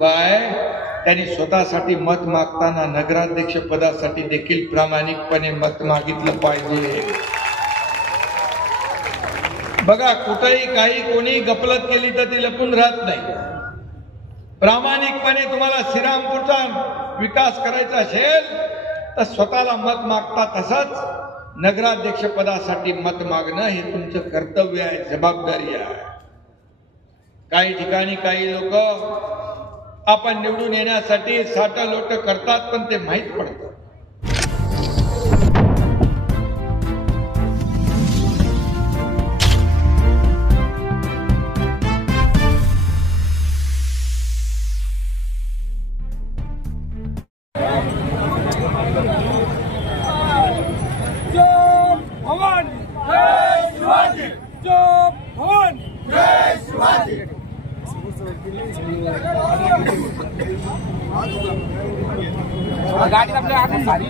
त्यांनी स्वतःसाठी मत मागताना नगराध्यक्ष पदासाठी देखील प्रामाणिकपणे मत मागितलं पाहिजे। बघा, कुठेही काही कोणी गफलत केली तर ती लपून राहत नाही। प्रामाणिकपणे तुम्हाला श्रीरामपूरचा विकास करायचा असेल तर स्वतःला मत मागता तसंच नगराध्यक्ष पदासाठी मत मागणं हे तुमचं कर्तव्य आहे, जबाबदारी आहे। काही ठिकाणी काही लोक आपण निवडून येण्यासाठी साठलोट करतात, पण ते माहीत पडतं। गाड़ी अपने आगे सारी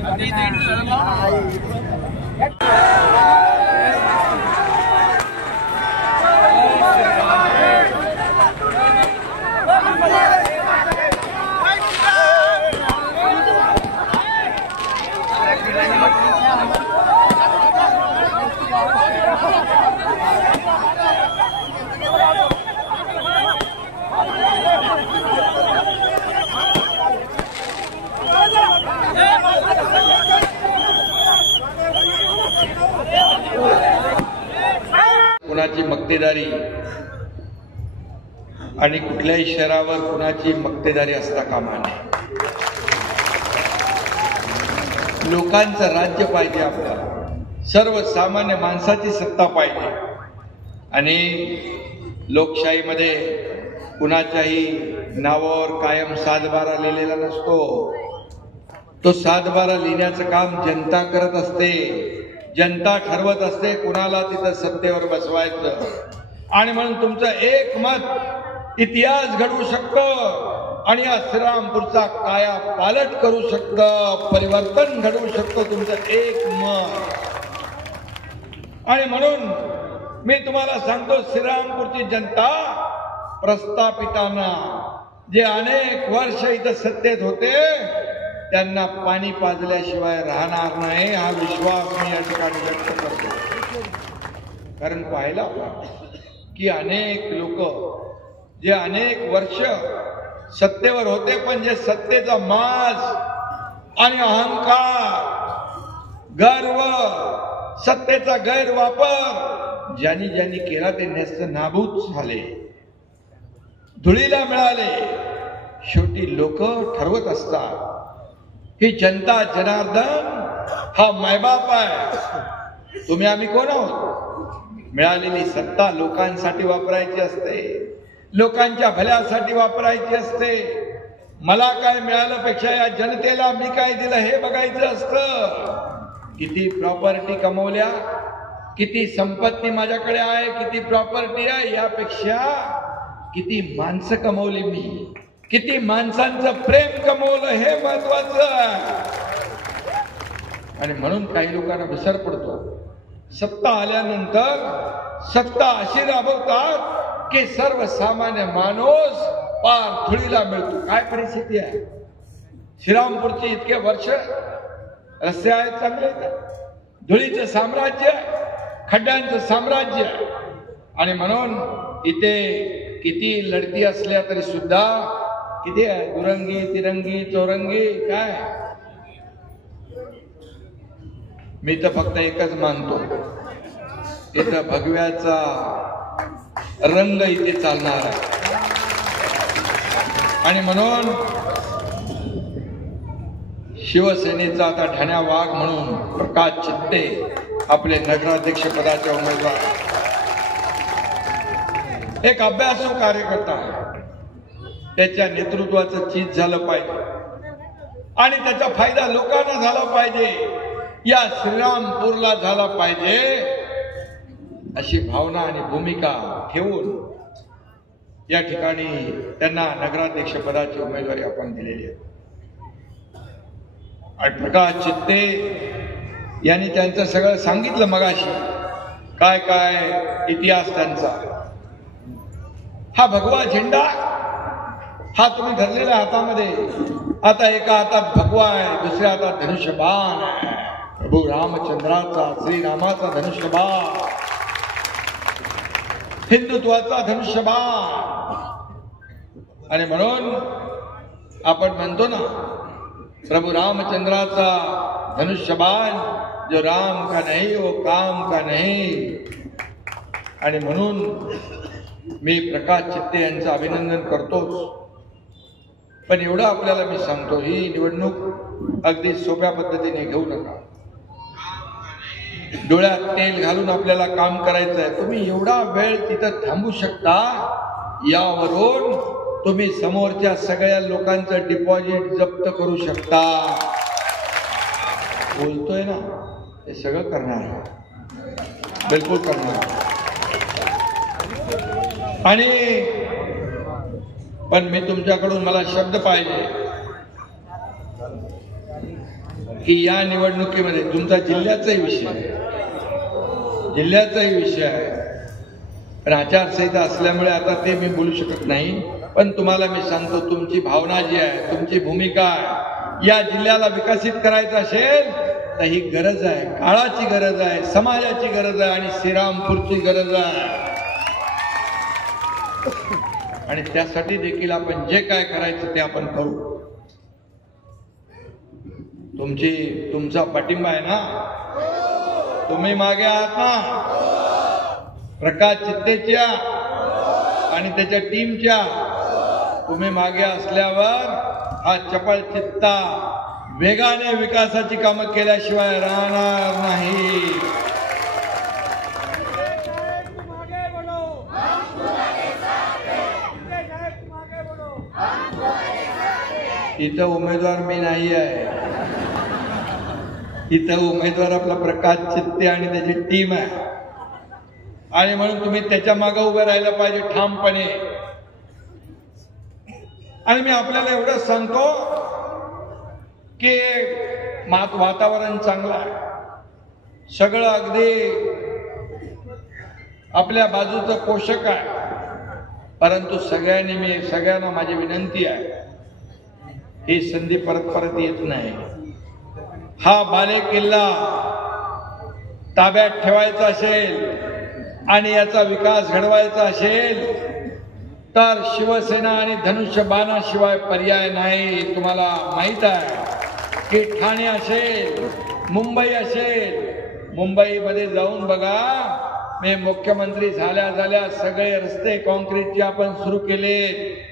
कुणाची मक्तेदारी आणि कुठल्याही शहरावर कुणाची मक्तेदारी असता कामा नये। लोकांचं राज्य पाहिजे, आपल्याला सर्वसामान्य माणसाची सत्ता पाहिजे। आणि लोकशाहीमध्ये कुणाच्याही नावावर कायम 7/12 लिहिलेला नसतो। तो 7/12 लिहिण्याचं काम जनता करत असते। जनता ठरवत असते कुणाला तिथं सत्तेवर बसवायचं, आणि म्हणून तुमचं एक मत इतिहास घडवू शकतं आणि या श्रीरामपूरचा काया पालट करू शकतं, परिवर्तन घडवू शकतं तुमचं एक मत। आणि म्हणून मी तुम्हाला सांगतो, श्रीरामपूरची जनता प्रस्थापितांना जे अनेक वर्ष इथं सत्तेत होते त्यांना पाणी पाजल्याशिवाय राहणार नाही, हा विश्वास मी या ठिकाणी व्यक्त करतो। कारण पाहिला की अनेक लोक जे अनेक वर्ष सत्तेवर होते, पण जे सत्तेचा माज आणि अहंकार, गर्व, सत्तेचा गैरवापर ज्यांनी ज्यांनी केला ते नेस्त नाबूद झाले, धुळीला मिळाले। शेवटी लोक ठरवत असतात। ही जनता जनार्दन हा मायबाप आहे, तुम्ही आम्ही कोण आहोत? मिळालेली सत्ता लोकांसाठी वापरायची असते, लोकांच्या भल्यासाठी वापरायची असते। मला काय मिळालं पेक्षा या जनतेला मी काय दिलं हे बघायचं असतं। किती प्रॉपर्टी कमवल्या, किती संपत्ती माझ्याकडे आहे, किती प्रॉपर्टी आहे, यापेक्षा किती माणसं कमवली मी, किती माणसांचं प्रेम कमवलं हे महत्वाचं आहे। आणि म्हणून काही लोकांना विसर पडतो, सत्ता आल्यानंतर सत्ता अशी राबवतात की सर्वसामान्य माणूस पार धुळीला मिळतो। काय परिस्थिती आहे श्रीरामपूरची? इतके वर्ष रस्ते आहेत चांगले, धुळीचं साम्राज्य, खड्ड्यांचं साम्राज्य, आणि म्हणून इथे किती लढती असल्या तरी सुद्धा किती आहे, दुरंगी तिरंगी चौरंगी काय। मी तर फक्त एकच मानतो, इथं भगव्याचा रंग इथे चालणार आहे। आणि म्हणून शिवसेनेचा आता ठाण्या वाघ म्हणून प्रकाश चित्ते आपले नगराध्यक्ष पदाचे उमेदवार, एक अभ्यासू कार्यकर्ता आहे, त्याच्या नेतृत्वाचं चीज झालं पाहिजे आणि त्याचा फायदा लोकांना झाला पाहिजे, या श्रीरामपूरला झाला पाहिजे, अशी भावना आणि भूमिका ठेवून या ठिकाणी त्यांना नगराध्यक्ष पदाची उमेदवारी आपण दिलेली आहे। आणि प्रकाश चित्ते यांनी त्यांचं सगळं सांगितलं मगाशी, काय काय इतिहास त्यांचा। हा भगवा झेंडा हा तुम्ही धरलेल्या हातामध्ये, आता एका हातात भगवा आहे, दुसऱ्या हातात धनुष्यबाण आहे. प्रभू रामचंद्राचा, श्रीरामाचा धनुष्यबाण, हिंदुत्वाचा धनुष्यबाण. आणि म्हणून आपण म्हणतो ना, प्रभू रामचंद्राचा धनुष्यबाण, जो राम का नहीं वो काम का नहीं. आणि म्हणून मी प्रकाश चित्ते यांचं अभिनंदन करतोच. पण एवढं आपल्याला मी सांगतो, ही निवडणूक अगदी सोप्या पद्धतीने घेऊ नका. डोळ्यात तेल घालून आपल्याला काम करायचं आहे. तुम्ही एवढा वेळ तिथं थांबू शकता, यावरून तुम्ही समोरच्या सगळ्या लोकांचं डिपॉझिट जप्त करू शकता. बोलतोय ना, हे सगळं करणार आहे, बिलकुल करणार. आणि पण मी तुमच्याकडून मला शब्द पाहिजे की या निवडणुकीमध्ये तुमचा जिल्ह्याचाही विषय आहे, जिल्ह्याचाही विषय आहे. पण आचारसंहिता असल्यामुळे आता ते मी बोलू शकत नाही. पण तुम्हाला मी सांगतो, तुमची भावना जी आहे, तुमची भूमिका आहे, या जिल्ह्याला विकसित करायचं असेल तर ही गरज आहे, काळाची गरज आहे, समाजाची गरज आहे आणि श्रीरामपूरची गरज आहे. आणि त्यासाठी देखील आपण जे काय करायचं ते आपण करू. तुमचा पाठिंबा आहे ना, तुम्ही मागे आहात ना, प्रकाश चित्तेच्या आणि त्याच्या टीमच्या. तुम्ही मागे असल्यावर हा चपळ चित्ता वेगाने विकासाची कामं केल्याशिवाय राहणार नाही. इथं उमेदवार मी नाही आहे, इथं उमेदवार आपला प्रकाश चित्ते आणि त्याची टीम आहे. आणि म्हणून तुम्ही त्याच्या मागे उभं राहायला पाहिजे ठामपणे. आणि मी आपल्याला एवढंच सांगतो की वातावरण चांगलं आहे, सगळं अगदी आपल्या बाजूचं पोषक आहे. परंतु सगळ्यांना माझी विनंती आहे, ही संधी परत परत येत नाही. हा बालेकिल्ला ताब्यात ठेवायचा असेल आणि याचा विकास घडवायचा असेल तर शिवसेना आणि धनुष्यबाणाशिवाय पर्याय नाही. तुम्हाला माहित आहे की ठाणे असेल, मुंबई असेल, मुंबईमध्ये जाऊन बघा. मी मुख्यमंत्री झाल्या सगळे रस्ते काँक्रीटचे आपण सुरू केले.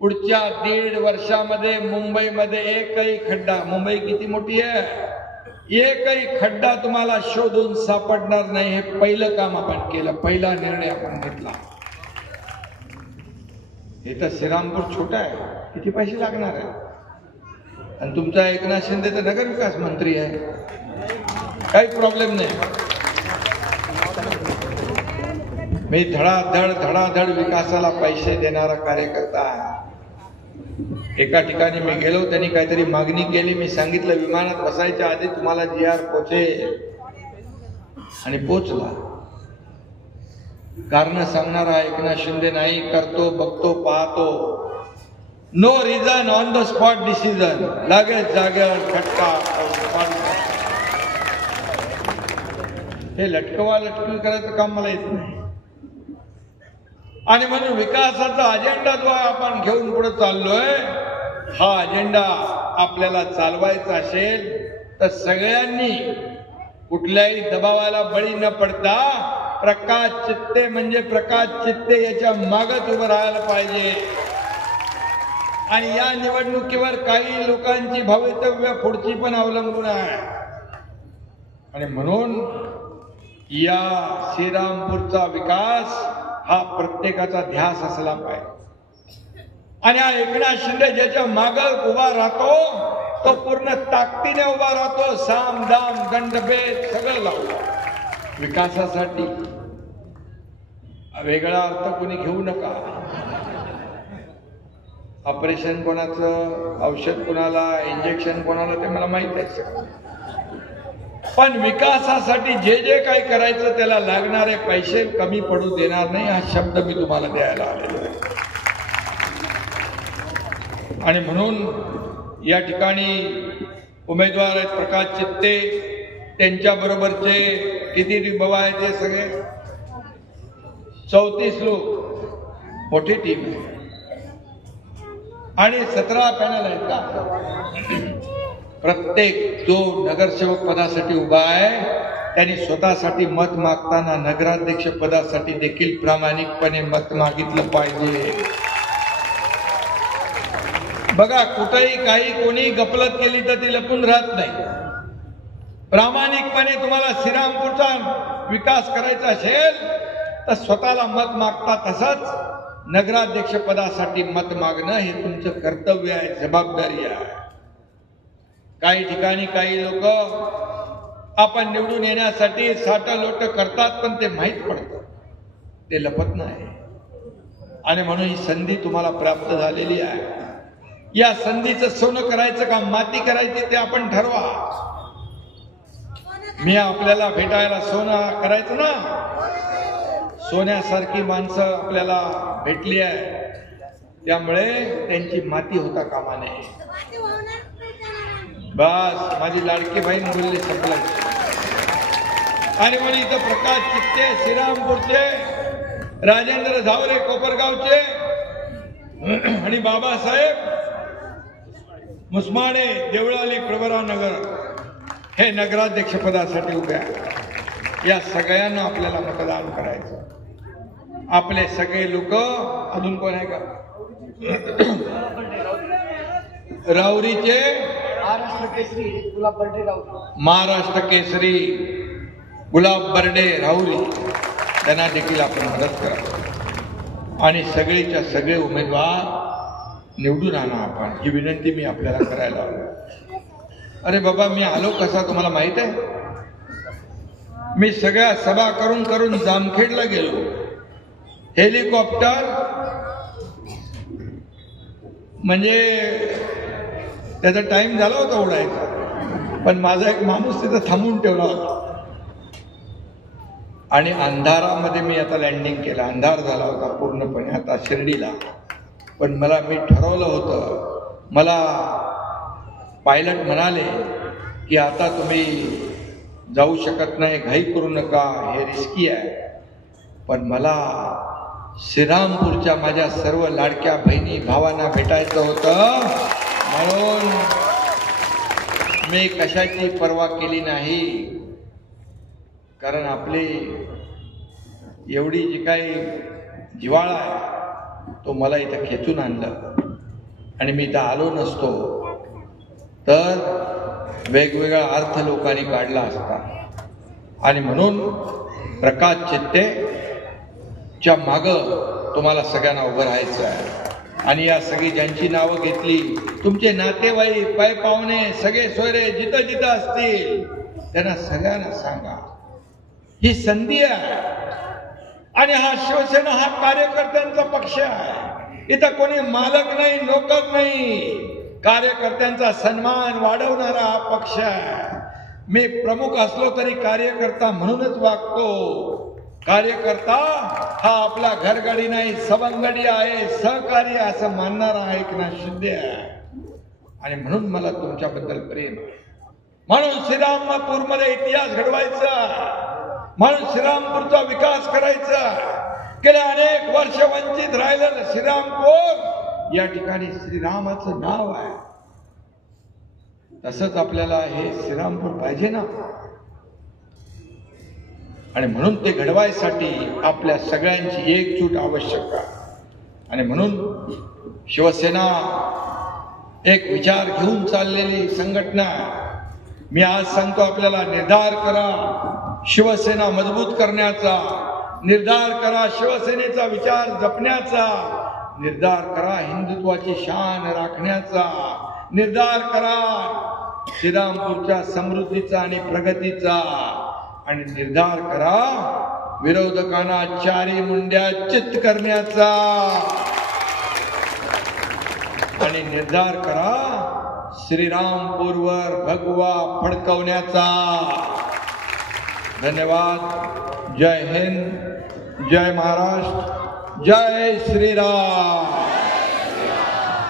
पुढच्या 1.5 वर्षामध्ये मुंबईमध्ये एकही खड्डा, मुंबई किती मोठी आहे, एकही खड्डा तुम्हाला शोधून सापडणार नाही. हे पहिलं काम आपण केलं, पहिला निर्णय आपण घेतला. हे तर श्रीरामपूर छोटा आहे, किती पैसे लागणार आहे. आणि तुमचा एकनाथ शिंदे तर नगर विकास मंत्री आहे, काही प्रॉब्लेम नाही. मी धडाधड विकासाला पैसे देणारा कार्यकर्ता आहे. एका ठिकाणी मी गेलो, त्यांनी काहीतरी मागणी केली. मी सांगितलं विमानात बसायच्या आधी तुम्हाला GR पोचेल, आणि पोचला. कारण सांगणारा एकनाथ शिंदे नाही, करतो, बघतो, पाहतो. No reason, on the spot decision, लगेच जागेवर फटका. हे लटकवी करायचं काम मला येत नाही. आणि म्हणून विकासाचा अजेंडा जो आपण घेऊन पुढे चाललोय, हा अजेंडा आपल्याला चालवायचा असेल तर सगळ्यांनी कुठल्याही दबावाला बळी न पडता प्रकाश चित्ते म्हणजे प्रकाश चित्ते याच्या मागच उभं राहायला पाहिजे. आणि या निवडणुकीवर काही लोकांची भवितव्य पुढची पण अवलंबून आहे. आणि म्हणून या श्रीरामपूरचा विकास हा प्रत्येकाचा ध्यास असला पाहिजे. आणि हा एकनाथ शिंदे ज्याच्या मागं उभा राहतो तो पूर्ण ताकदीने उभा राहतो. साम दाम दंडभेद सगळं लावतो विकासासाठी. वेगळा अर्थ कोणी घेऊ नका. ऑपरेशन कोणाचं, औषध कोणाला, इंजेक्शन कोणाला, ते मला माहित आहे. पण विकासासाठी जे जे काही करायचं त्याला लागणारे पैसे कमी पडू देणार नाही, हा शब्द मी तुम्हाला द्यायला आलेलो आहे. आणि म्हणून या ठिकाणी उमेदवार आहेत प्रकाश चित्ते, त्यांच्या बरोबरचे किती बाबा आहेत ते सगळे 34 लोक, मोठी टीम आहे आणि 17 पॅनल आहेत का. प्रत्येक जो नगरसेवक पदासाठी उभा आहे त्यांनी स्वतःसाठी मत मागताना नगराध्यक्ष पदासाठी देखील प्रामाणिकपणे मत मागितलं पाहिजे. बघा, कुठेही काही कोणी गफलत केली तर ती लपून राहत नाही. प्रामाणिकपणे तुम्हाला श्रीरामपूरचा विकास करायचा असेल तर स्वतःला मत मागता तसंच नगराध्यक्ष पदासाठी मत मागणं हे तुमचं कर्तव्य आहे, जबाबदारी आहे. काही ठिकाणी काही लोक आपण निवडून येण्यासाठी साठलोट करतात, पण ते माहीत पडतं, ते लपत नाही. आणि म्हणून ही संधी तुम्हाला प्राप्त झालेली आहे. या संधीचं सोनं करायचं का माती करायची ते आपण ठरवा. मी आपल्याला भेटायला सोनं करायचं ना, सोन्यासारखी माणसं आपल्याला भेटली आहे, त्यामुळे त्यांची माती होता कामा नये. बस, माझी लाडकी बहीण बोलली, संपलं. आणि म्हणून इथं प्रकाश चित्ते श्रीरामपूरचे, राजेंद्र झावरे कोपरगावचे आणि बाबासाहेब मुसमाडे देवळाली प्रवरानगर हे नगराध्यक्ष पदासाठी उभे आहेत. या सगळ्यांना आपल्याला मतदान करायचं. आपले सगळे लोक, अजून कोण आहे का, राऊरीचे महाराष्ट्र केसरी गुलाब बर्डे राऊरी, महाराष्ट्र केसरी गुलाब बर्डे राऊरी, त्यांना देखील आपण मदत करा. आणि सगळेच्या सगळे उमेदवार निवडून आणा आपण, ही विनंती मी आपल्याला करायला हवी. अरे बाबा, मी आलो कसा तुम्हाला माहित आहे? मी सगळ्या सभा करून करून जामखेडला गेलो. हेलिकॉप्टर म्हणजे त्याचा टाइम झाला होता उडायचा, पण माझा एक माणूस तिथं थांबून ठेवला होता. आणि अंधारामध्ये मी आता लँडिंग केलं. अंधार झाला होता पूर्णपणे आता शिर्डीला. पण मी ठरवलं होतं, मला पायलट म्हणाले की आता तुम्ही जाऊ शकत नाही, घाई करू नका, हे रिस्की आहे. पण मला श्रीरामपूरच्या माझ्या सर्व लाडक्या बहिणी भावांना भेटायचं होतं, म्हणून मी कशाची पर्वा केली नाही. कारण आपली एवढी जी काही जिव्हाळा आहे तो मला इथं खेचून आणलं. आणि मी इथं आलो नसतो तर वेगवेगळा अर्थ लोकांनी काढला असता. आणि म्हणून प्रकाश चित्तेच्या मागं तुम्हाला सगळ्यांना उभं राहायचं आहे. आणि या सगळी ज्यांची नावं घेतली, तुमचे नातेवाईक, पाय पाहुणे, सगळे सोयरे जिथं जिथं असतील त्यांना सगळ्यांना सांगा, ही संधी आहे. आणि हा शिवसेना हा कार्यकर्त्यांचा पक्ष आहे. इथं कोणी मालक नाही, नोकर नाही, कार्यकर्त्यांचा सन्मान वाढवणारा हा पक्ष आहे. मी प्रमुख असलो तरी कार्यकर्ता म्हणूनच वागतो. कार्यकर्ता हा आपला घरगडी नाही, सवंगडी आहे, सहकारी असं मानणारा एकनाथ शिंदे आहे. आणि म्हणून मला तुमच्याबद्दल प्रेम आहे. म्हणून श्रीरामपूरमध्ये इतिहास घडवायचा, म्हणून श्रीरामपूरचा विकास करायचा. गेल्या अनेक वर्ष वंचित राहिलेलं श्रीरामपूर, या ठिकाणी श्रीरामाचं नाव आहे. तसंच आपल्याला हे श्रीरामपूर पाहिजे ना. आणि म्हणून ते घडवायसाठी आपल्या सगळ्यांची एकजूट आवश्यक आहे. आणि म्हणून शिवसेना एक विचार घेऊन चाललेली संघटना. मी आज सांगतो आपल्याला, निर्धार करा शिवसेना मजबूत करण्याचा, निर्धार करा शिवसेनेचा विचार जपण्याचा, निर्धार करा हिंदुत्वाची शान राखण्याचा, निर्धार करा श्रीरामपूरच्या समृद्धीचा आणि प्रगतीचा, आणि निर्धार करा विरोधकांना चारी मुंड्या चित्त करण्याचा, आणि निर्धार करा श्रीरामपूरवर भगवा फडकवण्याचा. धन्यवाद. जय हिंद, जय महाराष्ट्र, जय श्रीराम.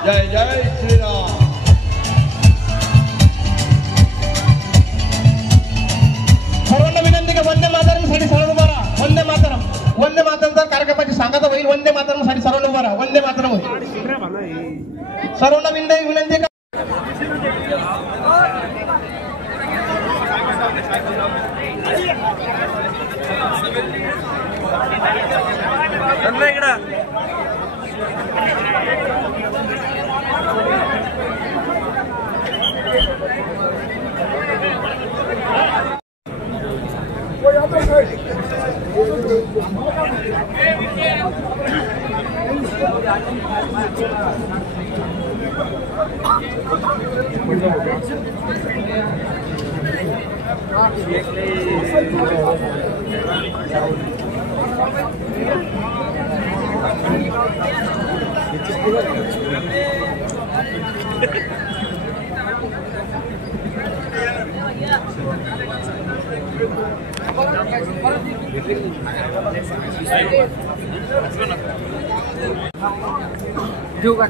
जय जय श्रीराम. सर्वांना विनंती की वंदे मातरमसाठी सर्वांना उभा राहा. वंदे मातरम. वंदे मातरमचा कार्यक्रमाची सांगायचं होईल. वंदे मातरमसाठी सर्वांना उभा राहा. वंदे मातरम. सर्वांना विनंती का देऊ का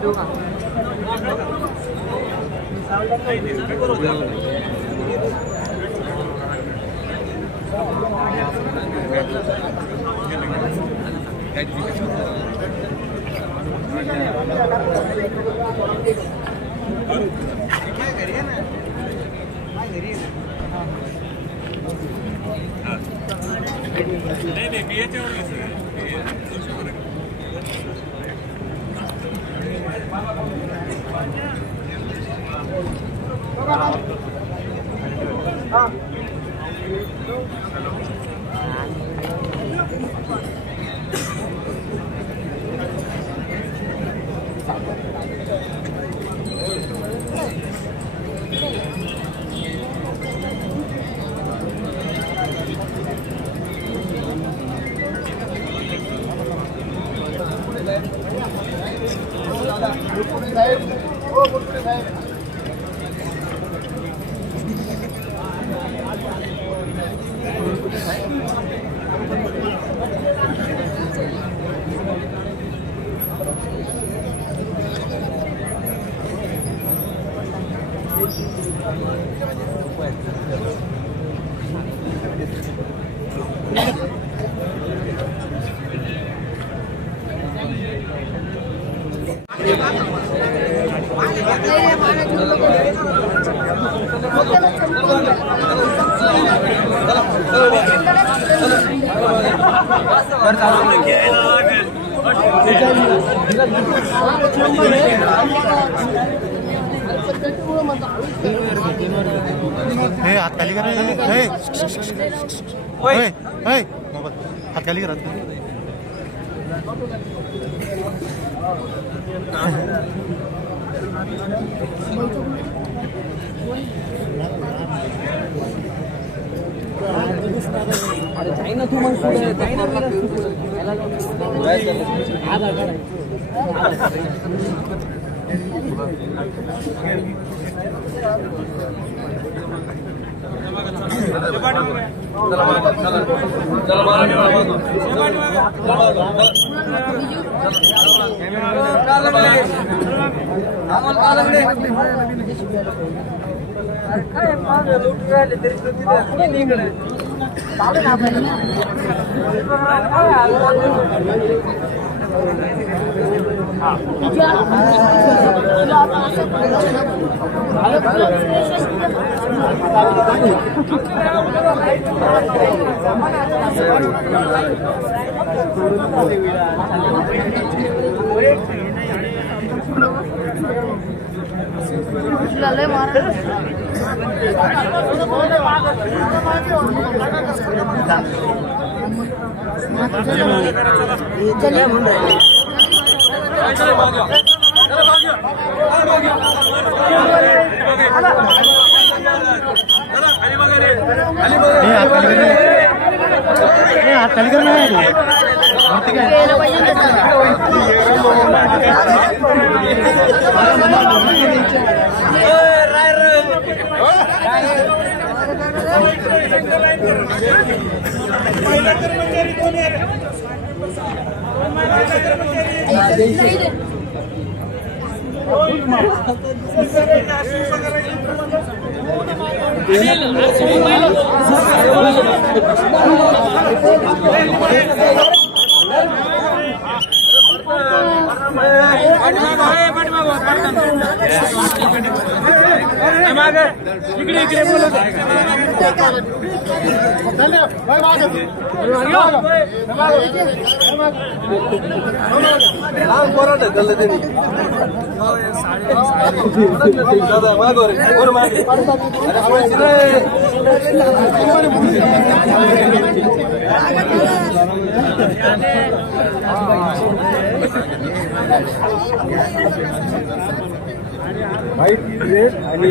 हे हात खाली कर. हात खाली कर. ना तू मग इकडे बोलू व्हाईट ड्रेस आणि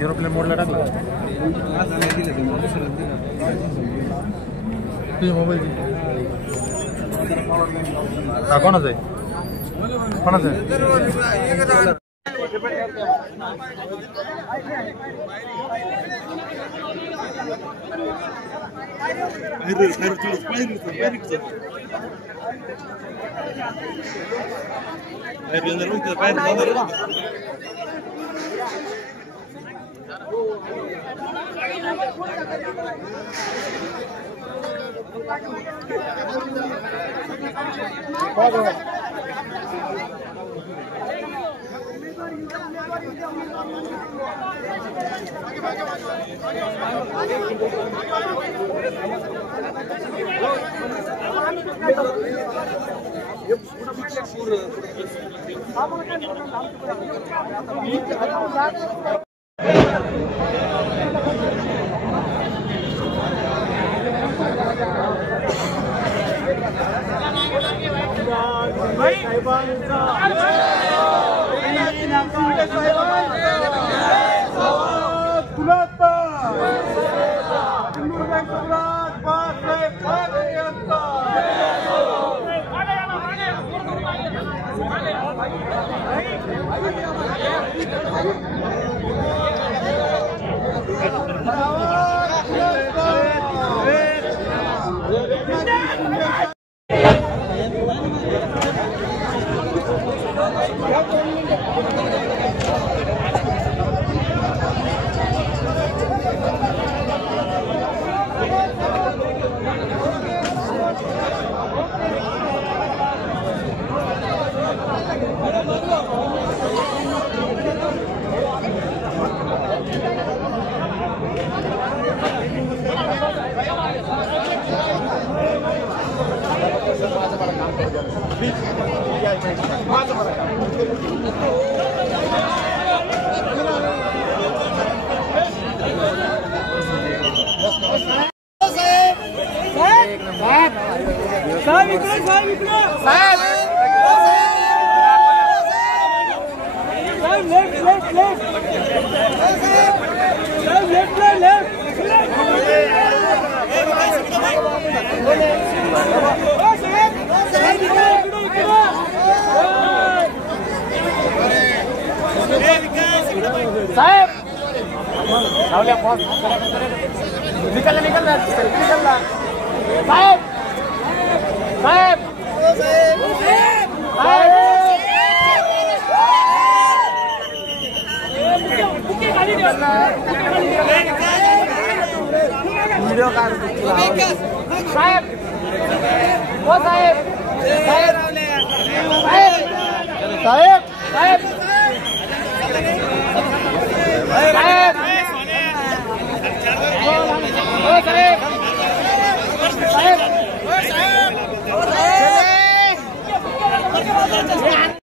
एरोप्लेन मोडला टाकला तुझे मोबाईल कोणाचा आहे कोणाचा आहे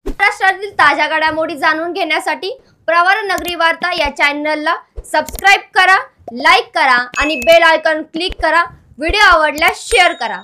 महाराष्ट्रातील ताज्या घडामोडी जाणून घेण्यासाठी प्रवरा नगरी वार्ता या चॅनलला सबस्क्राइब करा, लाईक करा आणि बेल आयकॉन क्लिक करा. व्हिडिओ आवडल्यास शेअर करा.